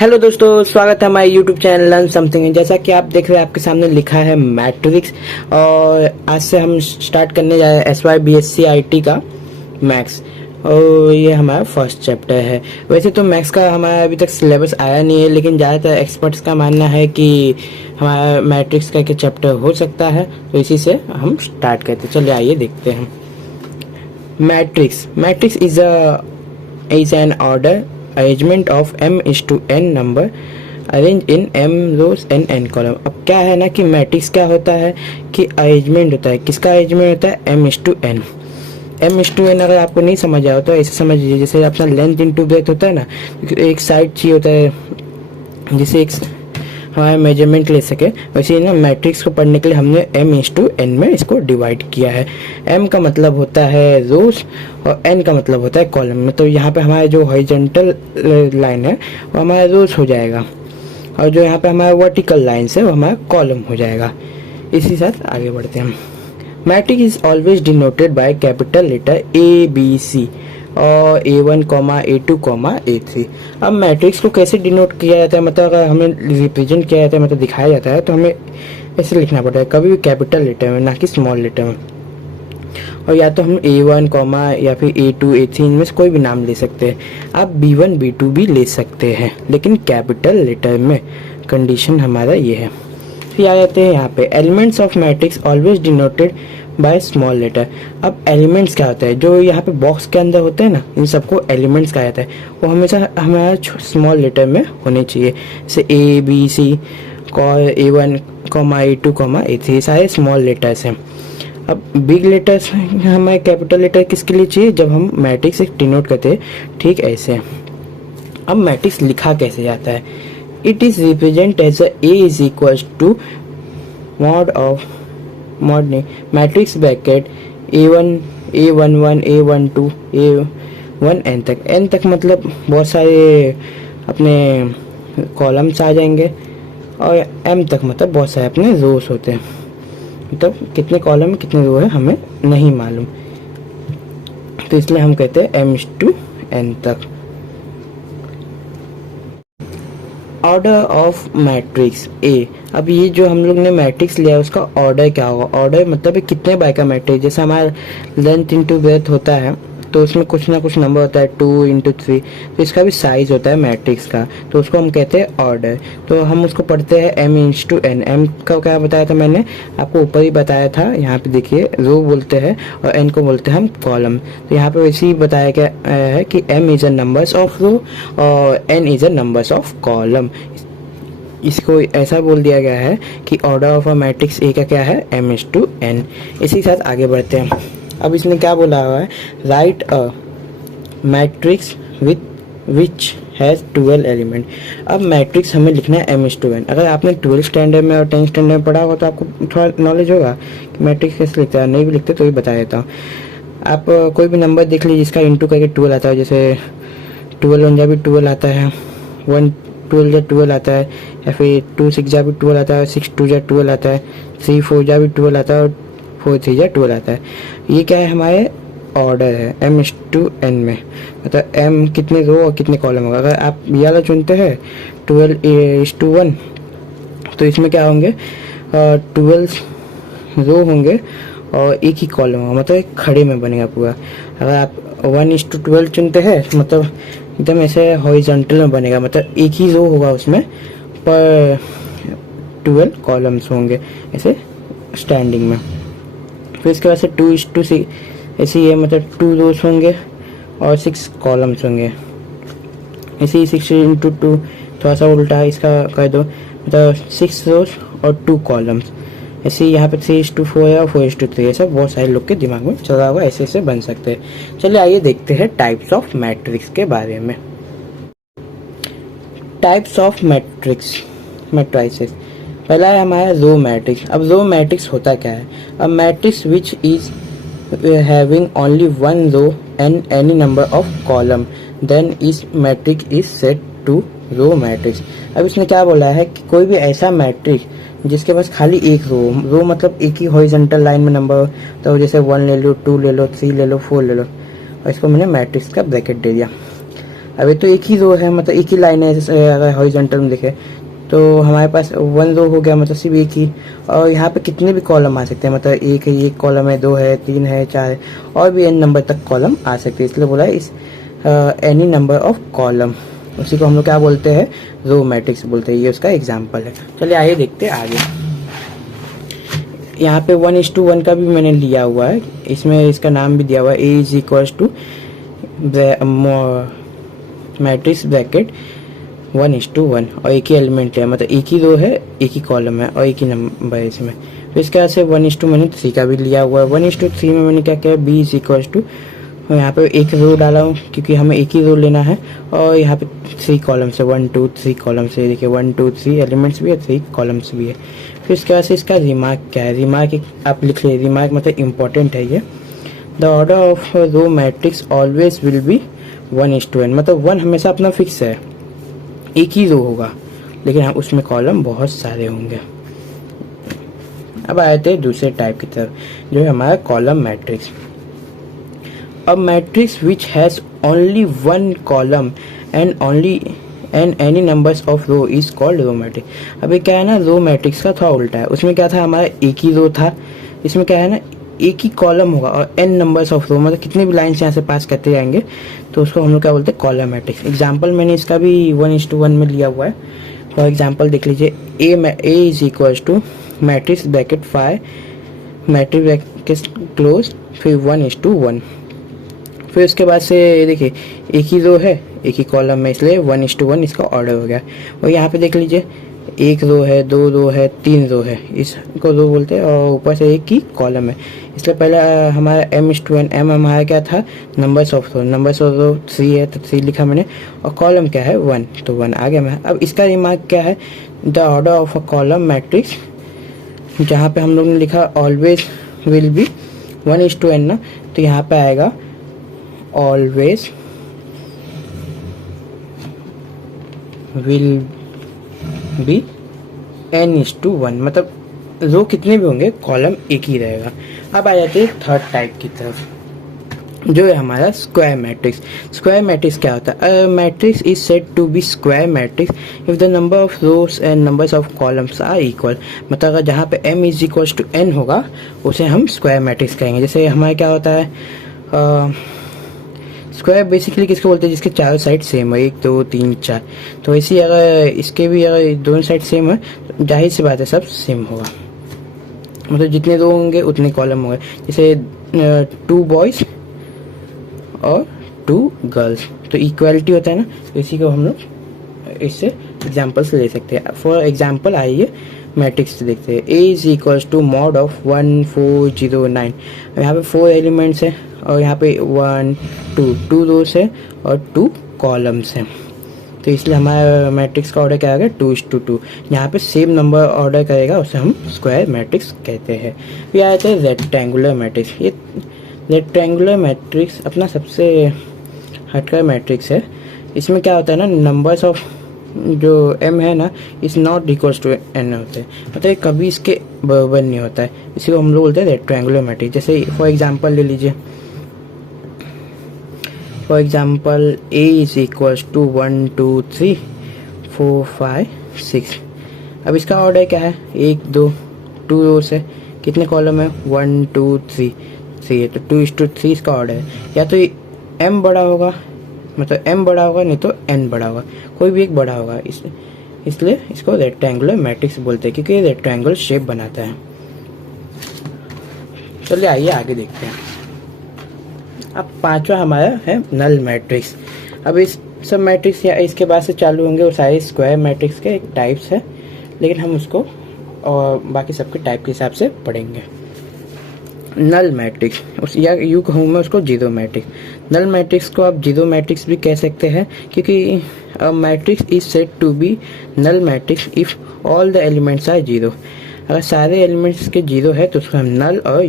Hello दोस्तों, स्वागत है हमारे यूट्यूब चैनल लर्न समथिंग। जैसा कि आप देख रहे हैं, आपके सामने लिखा है मैट्रिक्स। और आज से हम स्टार्ट करने जा रहे हैं SY BSc IT का मैथ्स। और ये हमारा फर्स्ट चैप्टर है। वैसे तो मैथ्स का हमारा अभी तक सिलेबस आया नहीं है, लेकिन ज़्यादातर एक्सपर्ट्स का मानना है कि हमारा मैट्रिक्स का चैप्टर हो सकता है, तो इसी से हम स्टार्ट करते हैं। चलिए आइए देखते हैं। Matrix is an order arrangement of m is to n number arrange in m rows and n column. अब क्या है ना कि मैट्रिक्स क्या होता है कि अरेंजमेंट होता है। किसका अरेंजमेंट होता है? m is to n। m is to n अगर आपको नहीं समझ आया तो ऐसे समझ लीजिए, जैसे अपना लेंथ इनटू ब्रेथ होता है ना, एक साइड चाहिए होता है जिसे एक हमारा मेजरमेंट ले सके। वैसे ना मैट्रिक्स को पढ़ने के लिए हमने m is to n में इसको डिवाइड किया है। m का मतलब होता है रोज और n का मतलब होता है कॉलम में। तो यहाँ पे हमारा जो हॉरिजॉन्टल लाइन है वो हमारा रोज हो जाएगा, और जो यहाँ पे हमारा वर्टिकल लाइन है वो हमारा कॉलम हो जाएगा। इसी साथ आगे बढ़ते हैं। Matrix is always denoted by capital letter ABC और A1, A2, A3। अब मैट्रिक्स को कैसे डिनोट किया जाता है, मतलब अगर हमें रिप्रेजेंट किया जाता है, मतलब दिखाया जाता है, तो हमें ऐसे लिखना पड़ता है, कभी भी कैपिटल लेटर में, ना कि स्मॉल लेटर में। और या तो हम A1, या फिर A2, A3 इनमें से कोई भी नाम ले सकते हैं। आप B1, B2 भी ले सकते हैं, लेकिन कैपिटल लेटर में। कंडीशन हमारा ये है। फिर आ जाते हैं यहाँ पे, elements of matrix always denoted by small letter. अब एलिमेंट्स क्या होता है? जो यहाँ पे बॉक्स के अंदर होते हैं ना, इन सबको एलिमेंट्स कहा जाता है। वो हमेशा हमारा स्मॉल लेटर में होने चाहिए, जैसे ABC, A1, A2, A3 सारे स्मॉल लेटर्स हैं। अब बिग लेटर्स हमारे कैपिटल लेटर किसके लिए चाहिए? जब हम मैट्रिक्स एक डिनोट करते हैं, ठीक ऐसे। अब मैट्रिक्स लिखा कैसे जाता है? It is represent as A is equal to mod matrix bracket A1, A11, A12, A1 n तक। n तक मतलब बहुत सारे अपने कॉलम्स आ जाएंगे, और m तक मतलब बहुत सारे अपने रोज होते हैं। मतलब कितने कॉलम कितने रो है हमें नहीं मालूम, तो इसलिए हम कहते हैं m is to n तक। Order of matrix A। अब ये जो हम लोग ने मैट्रिक्स लिया है उसका ऑर्डर क्या होगा? ऑर्डर मतलब कितने बाय का मैट्रिक्स। जैसे हमारा लेंथ इंटू ब्रेथ होता है, तो उसमें कुछ ना कुछ नंबर होता है, 2 into 3। तो इसका भी साइज होता है मैट्रिक्स का, तो उसको हम कहते हैं ऑर्डर। तो हम उसको पढ़ते हैं m is to n। m का क्या बताया था मैंने आपको? ऊपर ही बताया था, यहाँ पे देखिए, रो बोलते हैं और n को बोलते हैं हम कॉलम। तो यहाँ पे वैसे ही बताया गया है कि m is a numbers of row और n is a numbers of column. इसको ऐसा बोल दिया गया है कि order of a matrix A का क्या है? m is to n। इसी के साथ आगे बढ़ते हैं। अब इसने क्या बोला हुआ है? Right a matrix which has 12 element. अब मैट्रिक्स हमें लिखना है m is to n। अगर आपने 12th स्टैंडर्ड में और 10th स्टैंडर्ड में पढ़ा होगा तो आपको थोड़ा नॉलेज होगा कि मैट्रिक्स कैसे लिखता है। नहीं भी लिखते तो भी बता देता हूँ। आप कोई भी नंबर देख लीजिए जिसका इंटू करके 12 आता है, जैसे 12 1 जा भी 12 आता है, 1 12 जा 12 आता है, या फिर 2 6 जा भी 12 आता है, 6 2 जा 12 आता है, 3 4 जा भी 12 आता है, और 4 3 जा 12 आता है। ये क्या है? हमारे ऑर्डर है m is to n में, मतलब m कितने रो और कितने कॉलम होगा। अगर आप ये वाला चुनते हैं 12 is to 1, तो इसमें क्या होंगे? 12 रो होंगे और एक ही कॉलम होगा, मतलब एक खड़े में बनेगा पूरा। अगर आप 1 is to 12 चुनते हैं तो मतलब एकदम ऐसे हॉरिजॉन्टल में बनेगा, मतलब एक ही रो होगा उसमें, पर 12 कॉलम्स होंगे ऐसे स्टैंडिंग में। फिर इसके बाद से 2 is to 6 ऐसे ही है, मतलब 2 रोज होंगे और 6 कॉलम्स होंगे। ऐसे ही 6 into 2 थोड़ा सा उल्टा इसका कर दो, मतलब 6 रोज और 2 कॉलम्स। ऐसे ही यहाँ पे 3 is to 4 है और 4 is to 3। ऐसा बहुत सारे लोग के दिमाग में चल रहा होगा, ऐसे ऐसे बन सकते हैं। चलिए आइए देखते हैं टाइप्स ऑफ मैट्रिक्स के बारे में। Types of matrices. पहला है हमारा रो मैट्रिक्स। अब रो मैट्रिक्स होता क्या है? A matrix which is having only one row and any number of column, then इस matrix is said to row matrix. अब इसने क्या बोला है कि कोई भी ऐसा मैट्रिक्स जिसके पास खाली एक रो मतलब एक ही हॉरिजॉन्टल लाइन में नंबर, तो जैसे 1 ले लो, 2 ले लो, 3 ले लो, 4 ले लो, और इसको मैंने मैट्रिक्स का ब्रैकेट दे दिया। अभी तो एक ही रो है, मतलब एक ही लाइन है, अगर हॉरिजॉन्टल में देखें तो हमारे पास 1 रो हो गया, मतलब सिर्फ एक ही। और यहाँ पे कितने भी कॉलम आ सकते हैं, मतलब एक है, एक कॉलम है, 2 है, 3 है, 4 है, और भी n नंबर तक कॉलम आ सकते हैं, इसलिए बोला है इस एनी नंबर ऑफ कॉलम, उसी को हम लोग क्या बोलते हैं, रो मैट्रिक्स बोलते हैं। ये उसका एग्जाम्पल है। चलिए आइए देखते हैं आगे। यहाँ पे 1:1 का भी मैंने लिया हुआ है, इसमें इसका नाम भी दिया हुआ है, A is equals to matrix bracket 1:1, और एक ही एलिमेंट है, मतलब एक ही रो है, एक ही कॉलम है और एक ही नंबर है इसमें। तो इसके से 1:3 मैंने 3 का भी लिया हुआ है। 1:3 में मैंने क्या किया, B इज इक्वल्स टू, यहाँ पे एक रो डाला हूँ क्योंकि हमें एक ही रो लेना है, और यहाँ पे 3 कॉलम्स है, 1 2 3 कॉलम्स है, देखिए 1 2 3 एलिमेंट्स भी है, 3 कॉलम्स भी है। फिर इसके बाद से इसका रिमार्क क्या है, रिमार्क आप लिख ले, रिमार्क मतलब इम्पोर्टेंट है ये। The order of row matrix always will be 1:n, मतलब 1 हमेशा अपना फिक्स है, एक ही रो होगा, लेकिन हम उसमें कॉलम बहुत सारे होंगे। अब आए थे दूसरे टाइप की तरफ, जो है हमारा column matrix. A matrix which has only one column and any numbers of row is called row matrix। अभी क्या है ना, रो मैट्रिक्स का थोड़ा उल्टा है, उसमें क्या था, हमारा एक ही रो था, इसमें क्या है ना, एक ही कॉलम होगा और n नंबर्स ऑफ रो, मतलब कितने भी लाइन्स यहाँ से पास करते जाएंगे, तो उसको हम लोग क्या बोलते हैं, कॉलम मैट्रिक्स। एग्जाम्पल मैंने इसका भी 1:1 में लिया हुआ है। फॉर एग्जाम्पल देख लीजिए, A is equals to matrix bracket 5 matrix bracket close, फिर 1:1। फिर उसके बाद से देखिए एक ही रो है, एक ही कॉलम में, इसलिए 1:1 इसका ऑर्डर हो गया। और यहाँ पे देख लीजिए, एक रो है, 2 रो है, 3 रो है, इसको रो बोलते हैं, और ऊपर से एक ही कॉलम है, इसलिए पहले हमारा M:1, M हमारा क्या था, numbers of row, numbers of row 3 है तो 3 लिखा मैंने, और कॉलम क्या है 1, तो 1 आ गया मैं। अब इसका रिमार्क क्या है, the order of a column matrix, जहाँ पे हम लोग ने लिखा ऑलवेज विल बी 1:n ना, तो यहाँ पे आएगा always will be n:1, मतलब रो कितने भी होंगे, कॉलम एक ही रहेगा। अब आ जाते हैं थर्ड टाइप की तरफ, जो है हमारा स्क्वायर मैट्रिक्स। स्क्वायर मैट्रिक्स क्या होता है, matrix is said to be square matrix if the number of rows and numbers of columns are equal, मतलब अगर जहाँ पे m is equals to n होगा उसे हम स्क्वायर मैट्रिक्स कहेंगे। जैसे हमारा क्या होता है, स्क्वायर बेसिकली किसको बोलते हैं, जिसके चारों साइड सेम है, 1 2 3 4, तो इसी अगर इसके भी अगर दोनों साइड सेम है तो जाहिर सी बात है सब सेम होगा, मतलब जितने रो होंगे उतने कॉलम होंगे। जैसे 2 बॉयज और 2 गर्ल्स, तो इक्वालिटी होता है ना, तो इसी को हम लोग इससे एग्जाम्पल्स ले सकते हैं। फॉर एग्जाम्पल आइए मैट्रिक्स देखते हैं, A is equals to mod of 1 4 0 9, यहाँ पे 4 एलिमेंट्स है, और यहाँ पे 1 2 रोज है और 2 कॉलम्स हैं, तो इसलिए हमारा मैट्रिक्स का ऑर्डर क्या आ गया, 2:2। यहाँ पे सेम नंबर ऑर्डर करेगा, उसे हम स्क्वायर मैट्रिक्स कहते हैं। फिर आया था रेक्टेंगुलर मैट्रिक्स। ये रेक्टेंगुलर मैट्रिक्स अपना सबसे हटकर मैट्रिक्स है। इसमें क्या होता है ना, नंबर्स ऑफ जो m है ना, is not equals to n होते हैं, मतलब कभी इसके बराबर नहीं होता है, इसी को हम लोग बोलते हैं रेक्टेंगुलर मैट्रिक्स। जैसे फॉर एग्जांपल ले लीजिए, for example A is equals to 1 2 3 4 5 6। अब इसका ऑर्डर क्या है, 1 2 रोज है, कितने कॉलम है, 1 2 3 है, तो 2:3 इसका ऑर्डर है। या तो m बड़ा होगा, मतलब m बड़ा होगा, नहीं तो n बड़ा होगा, कोई भी एक बड़ा होगा, इसलिए इसको रेक्टेंगुलर मैट्रिक्स बोलते हैं, क्योंकि ये रेक्टेंगुलर शेप बनाता है। चलिए आइए आगे देखते हैं। अब पांचवा हमारा है नल मैट्रिक्स। अब इस सब मैट्रिक्स या इसके बाद से चालू होंगे वो सारे स्क्वायर मैट्रिक्स के एक टाइप्स है, लेकिन हम उसको और बाकी सबके टाइप के हिसाब से पढ़ेंगे। नल मैट्रिक्स, उस या यूँ कहूँ मैं उसको जीरो मैट्रिक्स। नल मैट्रिक्स को आप जीरो मैट्रिक्स भी कह सकते हैं, क्योंकि matrix is said to be null matrix if all the elements are zero. अगर सारे एलिमेंट्स के जीरो है तो उसको हम नल और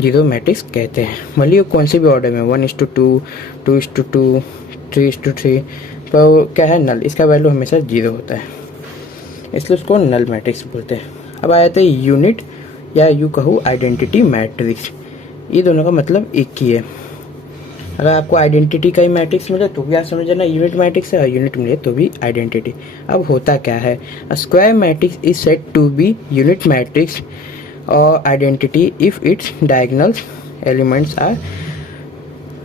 जीरो मैट्रिक्स कहते हैं, भले वो कौन से भी ऑर्डर में, 1:2 2:2 3:3, पर क्या है, नल, इसका वैल्यू हमेशा जीरो होता है, इसलिए उसको नल मैट्रिक्स बोलते हैं। अब आया था यूनिट या यूँ कहूँ आइडेंटिटी मैट्रिक्स। ये दोनों का मतलब एक ही है। अगर आपको आइडेंटिटी का ही मैट्रिक्स मिले तो भी आप समझ जाना यूनिट मैट्रिक्स है, और यूनिट मिले तो भी आइडेंटिटी। अब होता क्या है, a square matrix is said to be unit matrix और identity if it's diagonal elements are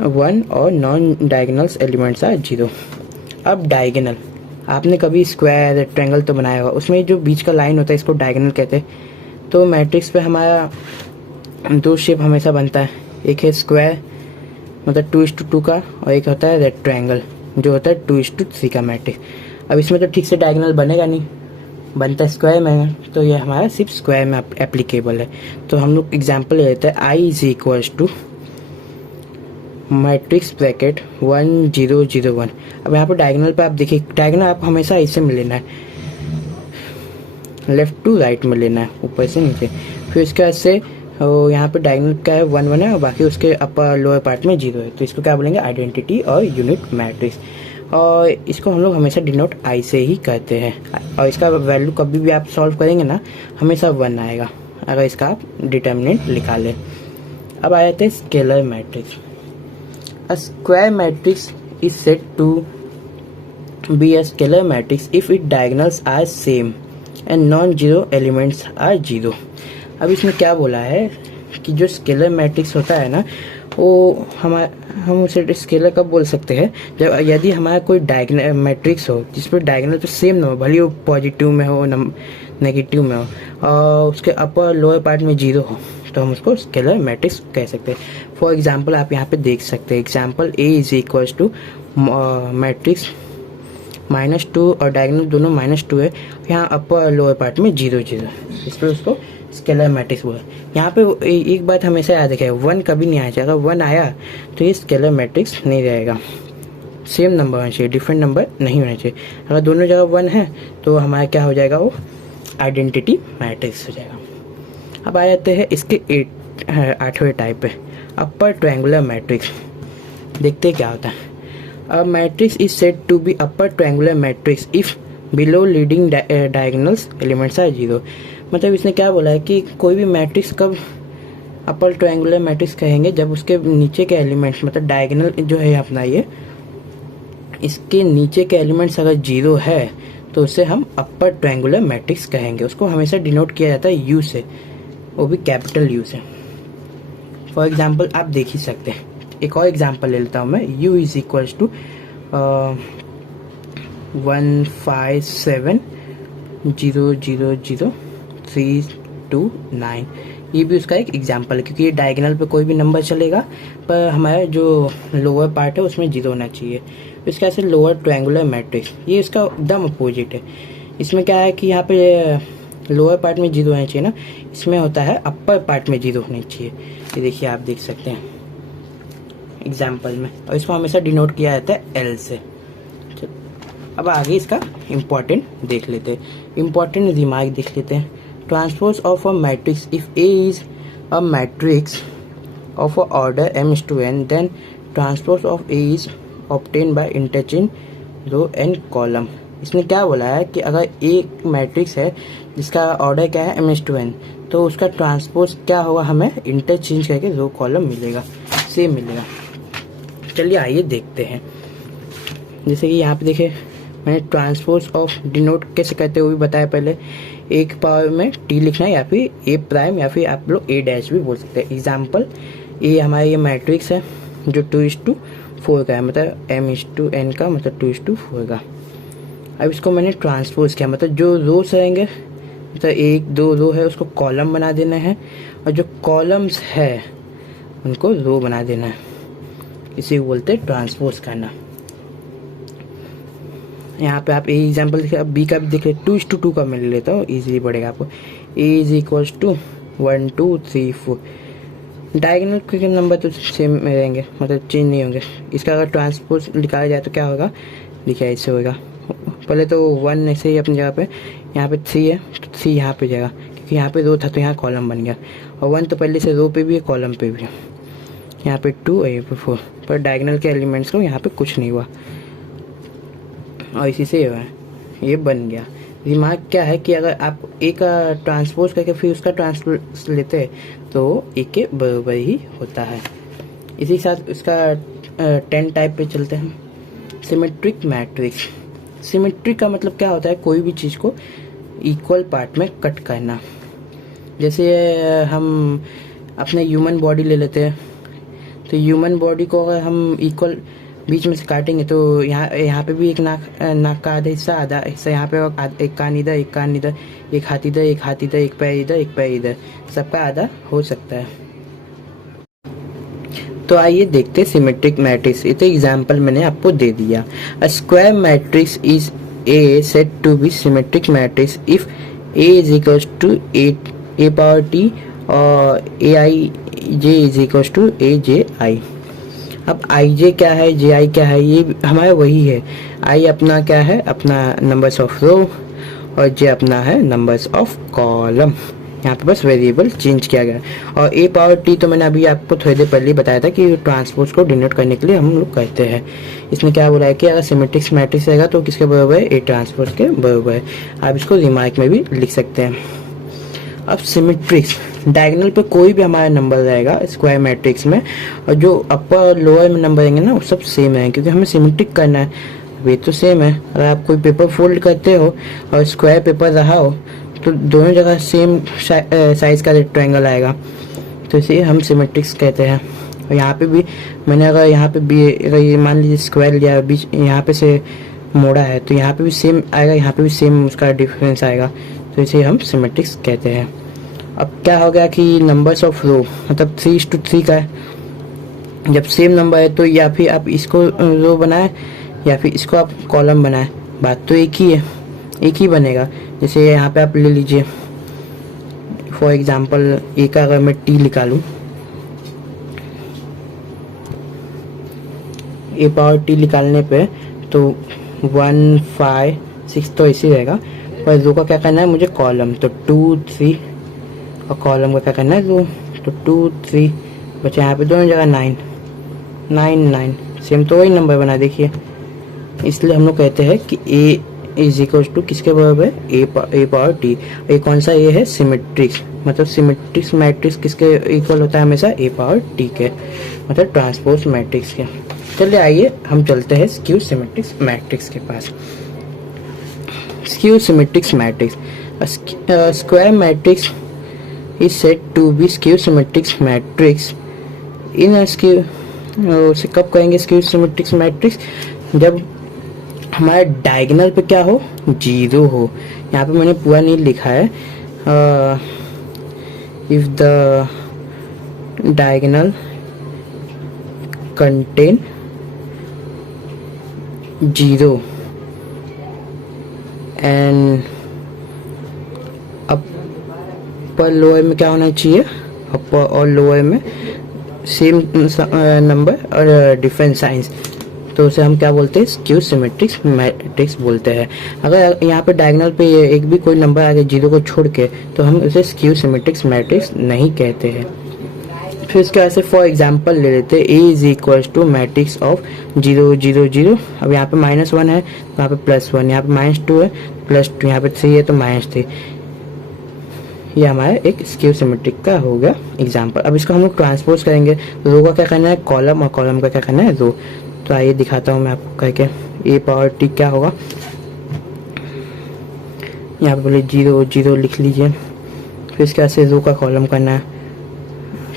1 और नॉन डायगोनल एलिमेंट्स आर 0। अब डायगोनल, आपने कभी स्क्वायर रेक्टेंगल तो बनाया होगा, उसमें जो बीच का लाइन होता है इसको डायगोनल कहते हैं। तो मैट्रिक्स पे हमारा दो शेप हमेशा बनता है, एक है स्क्वायर मतलब 2:2 का, और एक होता है रेक्टेंगल जो होता है 2:3 का मैट्रिक्स। अब इसमें तो ठीक से डायगोनल बनेगा नहीं, बनता है स्क्वायर में, तो ये हमारा सिर्फ स्क्वायर में एप्लीकेबल है। तो हम लोग एग्जाम्पल ले लेते हैं, I is equals to matrix bracket 1 0 0 1। अब यहाँ पर डायगोनल पे आप देखिए, डायगोनल आप हमेशा ऐसे में लेना है, लेफ्ट टू राइट में लेना है, ऊपर से नीचे। फिर उसके बाद से यहाँ पे डायगोनल का है 1 1 है, और बाकी उसके अपर लोअर पार्ट में 0 है, तो इसको क्या बोलेंगे, आइडेंटिटी और यूनिट मैट्रिक्स। और इसको हम लोग हमेशा डिनोट आई से ही करते हैं, और इसका वैल्यू कभी भी आप सॉल्व करेंगे ना हमेशा 1 आएगा अगर इसका आप डिटर्मिनेंट निकालें। अब आ जाते हैं scalar matrix. A square matrix is said to be a scalar matrix if its diagonals are same and non-zero elements are 0। अब इसमें क्या बोला है कि जो स्केलर मैट्रिक्स होता है ना, वो हम उसे स्केलर कब बोल सकते हैं, जब यदि हमारा कोई डायगोनल मैट्रिक्स हो जिस पर डायगोनल तो सेम ना हो, भले वो पॉजिटिव में हो नेगेटिव में हो, और उसके अपर लोअर पार्ट में 0 हो, तो हम उसको स्केलर मैट्रिक्स कह सकते हैं। फॉर एग्जांपल आप यहाँ पे देख सकते हैं, example A is equals to matrix -2 और डायगोनल दोनों -2 है, यहाँ अपर लोअर पार्ट में 0 0, इस पर उसको स्केलर मैट्रिक्स बोला। यहाँ पे एक बात हमेशा याद रखें, 1 कभी नहीं आया, अगर 1 आया तो ये स्केलर मैट्रिक्स नहीं रहेगा, सेम नंबर होना चाहिए, डिफरेंट नंबर नहीं होना चाहिए। अगर दोनों जगह 1 है तो हमारा क्या हो जाएगा, वो आइडेंटिटी मैट्रिक्स हो जाएगा। अब आ जाते हैं इसके 8वें टाइप पे, अपर ट्रायंगुलर मैट्रिक्स। देखते हैं क्या होता है। A matrix is said to be upper triangular matrix if below leading diagonals elements are 0। मतलब इसने क्या बोला है कि कोई भी मैट्रिक्स कब अपर ट्रायंगुलर मैट्रिक्स कहेंगे, जब उसके नीचे के एलिमेंट्स मतलब डायगोनल जो है अपना ये, इसके नीचे के एलिमेंट्स अगर 0 है तो उसे हम अपर ट्रायंगुलर मैट्रिक्स कहेंगे। उसको हमेशा डिनोट किया जाता है यू से, वो भी कैपिटल यू से। फॉर एग्जाम्पल आप देख ही सकते हैं, एक और एग्जाम्पल ले लेता हूँ मैं, u इज इक्वल्स टू 1 5 7 0 0 0 3 2 9। ये भी उसका एक एग्जाम्पल है, क्योंकि ये डायगोनल पे कोई भी नंबर चलेगा, पर हमारा जो लोअर पार्ट है उसमें 0 होना चाहिए। इसके ऐसे लोअर ट्रायंगुलर मैट्रिक्स, ये इसका एकदम अपोजिट है। इसमें क्या है कि यहाँ पे लोअर पार्ट में 0 होना चाहिए ना, इसमें होता है अपर पार्ट में 0 होना चाहिए। ये देखिए आप देख सकते हैं एग्जाम्पल में, और इसको हमेशा डिनोट किया जाता है एल से। अब आगे इसका इम्पोर्टेंट देख लेते हैं, इम्पोर्टेंट दिमाग देख लेते हैं। Transpose of a matrix, if A is a matrix of a order m/n, then transpose of A is obtain by interchange row and column. इसने क्या बोला है कि अगर एक मैट्रिक्स है जिसका ऑर्डर क्या है m/n, तो उसका ट्रांसपोज क्या होगा, हमें इंटरचेंज करके रो कॉलम मिलेगा, सेम मिलेगा। चलिए आइए देखते हैं। जैसे कि यहाँ पे देखिए मैंने ट्रांसपोज ऑफ डिनोट कैसे करते हुए बताया पहले, एक पावर में टी लिखना है, या फिर ए प्राइम, या फिर आप लोग ए डैश भी बोल सकते हैं। एग्जाम्पल, ये हमारा ये मैट्रिक्स है जो 2:4 का है, मतलब m/n का मतलब 2:4 का। अब इसको मैंने ट्रांसपोज किया, मतलब जो रोज रहेंगे, मतलब 1 2 रो है उसको कॉलम बना देना है, और जो कॉलम्स है उनको रो बना देना है, इसी को बोलते हैं ट्रांसपोज करना। यहाँ पे आप ए एग्जाम्पल देखिए, अब बी का भी देख ले, 2:2 का मैं ले लेता हूँ, ईजिली पड़ेगा आपको। ए इज इक्वल्स टू 1 2 3 4, डायगोनल के नंबर तो सेम रहेंगे, मतलब चेंज नहीं होंगे। इसका अगर ट्रांसपोज निकाला जाए तो क्या होगा, देखिए ऐसे होगा। पहले तो 1 ऐसे ही अपनी जगह पे, यहाँ पे 3 है तो 3 यहाँ पे जाएगा, क्योंकि यहाँ पे रो था तो यहाँ कॉलम बन गया, और 1 तो पहले से रो पे भी है कॉलम पे भी है। यहाँ पे 2 और यहाँ पे 4, पर डायगोनल के एलिमेंट्स को यहाँ पे कुछ नहीं हुआ, और इसी से ये बन गया। दिमाग क्या है कि अगर आप एक का ट्रांसपोज करके फिर उसका ट्रांसपोज लेते हैं तो एक के बराबर ही होता है। इसी के साथ इसका 10 टाइप पे चलते हैं। Symmetric matrix. सिमेट्रिक का मतलब क्या होता है, कोई भी चीज़ को इक्वल पार्ट में कट करना। जैसे हम अपने ह्यूमन बॉडी ले लेते हैं, तो ह्यूमन बॉडी को अगर हम इक्वल बीच में से काटेंगे तो यहाँ पे भी एक नाक का आधा हिस्सा, आधा हिस्सा यहाँ पे, एक कान इधर, एक कान इधर, एक हाथ इधर, एक हाथ इधर, एक पैर इधर, एक पैर इधर, सबका आधा हो सकता है। तो आइए देखते हैं सिमेट्रिक मैट्रिक्स। ये तो एग्जाम्पल मैंने आपको दे दिया। A square matrix is a said to be symmetric matrix if A is equals to A power T और A I J is equals to A J I. अब आई जे क्या है, जे आई क्या है, ये हमारा वही है। आई अपना क्या है, अपना नंबर्स ऑफ रो, और जे अपना है नंबर्स ऑफ कॉलम। यहाँ पे बस वेरिएबल चेंज किया गया। और ए पावर टी तो मैंने अभी आपको थोड़ी देर पहले ही बताया था कि ट्रांसपोज को डिनोट करने के लिए हम लोग कहते हैं। इसमें क्या बोला है कि अगर सिमेट्रिक मैट्रिक्स रहेगा तो किसके बराबर है, ए ट्रांसपोज के बराबर है। आप इसको रिमार्क में भी लिख सकते हैं। अब सिमेट्रिक्स, डायगोनल पे कोई भी हमारा नंबर रहेगा स्क्वायर मैट्रिक्स में, और जो अपर लोअर में नंबर रहेंगे ना वो सब सेम है, क्योंकि हमें सिमेट्रिक करना है। वे तो सेम है। अगर आप कोई पेपर फोल्ड करते हो और स्क्वायर पेपर रहा हो तो दोनों जगह सेम साइज का रेक्टेंगल आएगा, तो इसे हम सिमेट्रिक्स कहते हैं। और यहाँ पे भी मैंने अगर यहाँ पे भी अगर ये मान लीजिए स्क्वायर लिया, बीच यहाँ पे से मोड़ा है, तो यहाँ पे भी सेम आएगा, यहाँ पे भी सेम उसका डिफरेंस आएगा, तो इसे हम सिमेट्रिक्स कहते हैं। अब क्या हो गया कि नंबर्स ऑफ रो मतलब 3:3 का है। जब सेम नंबर है तो या फिर आप इसको रो बनाए या फिर इसको आप कॉलम बनाए, बात तो एक ही है, एक ही बनेगा। जैसे यहाँ पे आप ले लीजिए फॉर एग्जांपल ए का अगर मैं टी निकालूं, ए पावर टी निकालने पे तो 1 5 6 तो ऐसे रहेगा, पर रो का क्या करना है मुझे, कॉलम, तो 2 3, और कॉलम का क्या करना है रो, तो 2 3 बच्चे यहाँ पे दोनों जगह 9 9 9, सेम तो वही नंबर बना देखिए। इसलिए हम लोग कहते हैं कि ए इज इक्वल टू किसके बराबर है, ए पावर टी। ये कौन सा ए है, सिमेट्रिक्स, मतलब सिमेट्रिक्स मैट्रिक्स किसके इक्वल होता है हमेशा, ए पावर टी के, मतलब ट्रांसपोज मैट्रिक्स के। चलिए आइए हम चलते हैं स्क्यू सिमेट्रिक्स मैट्रिक्स के पास। Skew symmetrics matrix, square matrix is said to be skew symmetric matrix in a skew। उसे कब कहेंगे स्क्यू सिमेट्रिक मैट्रिक्स, जब हमारे डायगोनल पे क्या हो, 0 हो। यहाँ पे मैंने पूरा नहीं लिखा है, if the diagonal contain 0 and upper lower में क्या होना चाहिए, अपर और लोअर में सेम नंबर और डिफरेंट साइंस, तो उसे हम क्या बोलते हैं, स्क्यू सिमेट्रिक मैट्रिक्स बोलते हैं। अगर यहाँ पे डायगोनल पे एक भी कोई नंबर आ गया 0 को छोड़ के, तो हम उसे स्क्यू सिमेट्रिक मैट्रिक्स नहीं कहते हैं। फिर इसके ऐसे फॉर एग्जांपल ले लेते हैं, A is equal to matrix of 0 0 0। अब यहाँ पे -1 है तो यहाँ पे +1, यहाँ पे -2 है +2, यहाँ पे 3 है तो -3। ये हमारा एक स्क्यू सिमेट्रिक का हो गया एग्जांपल। अब इसको हम लोग ट्रांसपोज करेंगे, रो का क्या करना है, कॉलम, और कॉलम का क्या करना है, रो। तो आइए दिखाता हूँ मैं आपको करके। ए पावर टी क्या होगा, यहाँ पे बोले 0 0 लिख लीजिए। फिर इसके ऐसे रो का कॉलम करना है,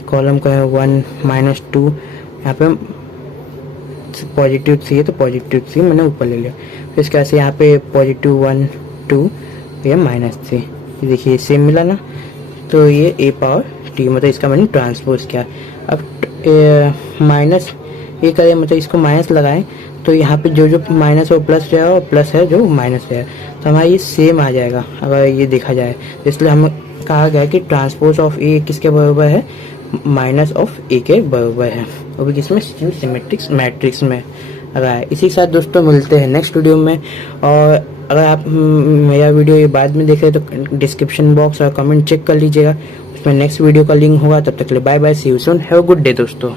कॉलम का है 1 -2, यहाँ पे +3 है तो +3 मैंने ऊपर ले लिया। फिर इसके ऐसे यहाँ पे +1 2, ये -3, ये देखिए सेम मिला ना, तो ये ए पावर टी, मतलब इसका मैंने ट्रांसपोज किया। अब माइनस ये करें, मतलब इसको माइनस लगाएं तो यहाँ पे जो जो माइनस है वो प्लस जाएगा, और प्लस है जो माइनस है, तो हमारा ये सेम आ जाएगा अगर ये देखा जाए। इसलिए हम कहा गया कि ट्रांसपोज ऑफ ए किसके बराबर है, माइनस ऑफ ए के बराबर है, वो भी किसमें, स्क्यू सिमेट्रिक मैट्रिक्स में रहा है। इसी के साथ दोस्तों मिलते हैं नेक्स्ट वीडियो में। और अगर आप मेरा वीडियो ये बाद में देख रहे हैं तो डिस्क्रिप्शन बॉक्स और कमेंट चेक कर लीजिएगा, उसमें नेक्स्ट वीडियो का लिंक होगा। तब तक के लिए bye bye, see you soon, have a good day दोस्तों।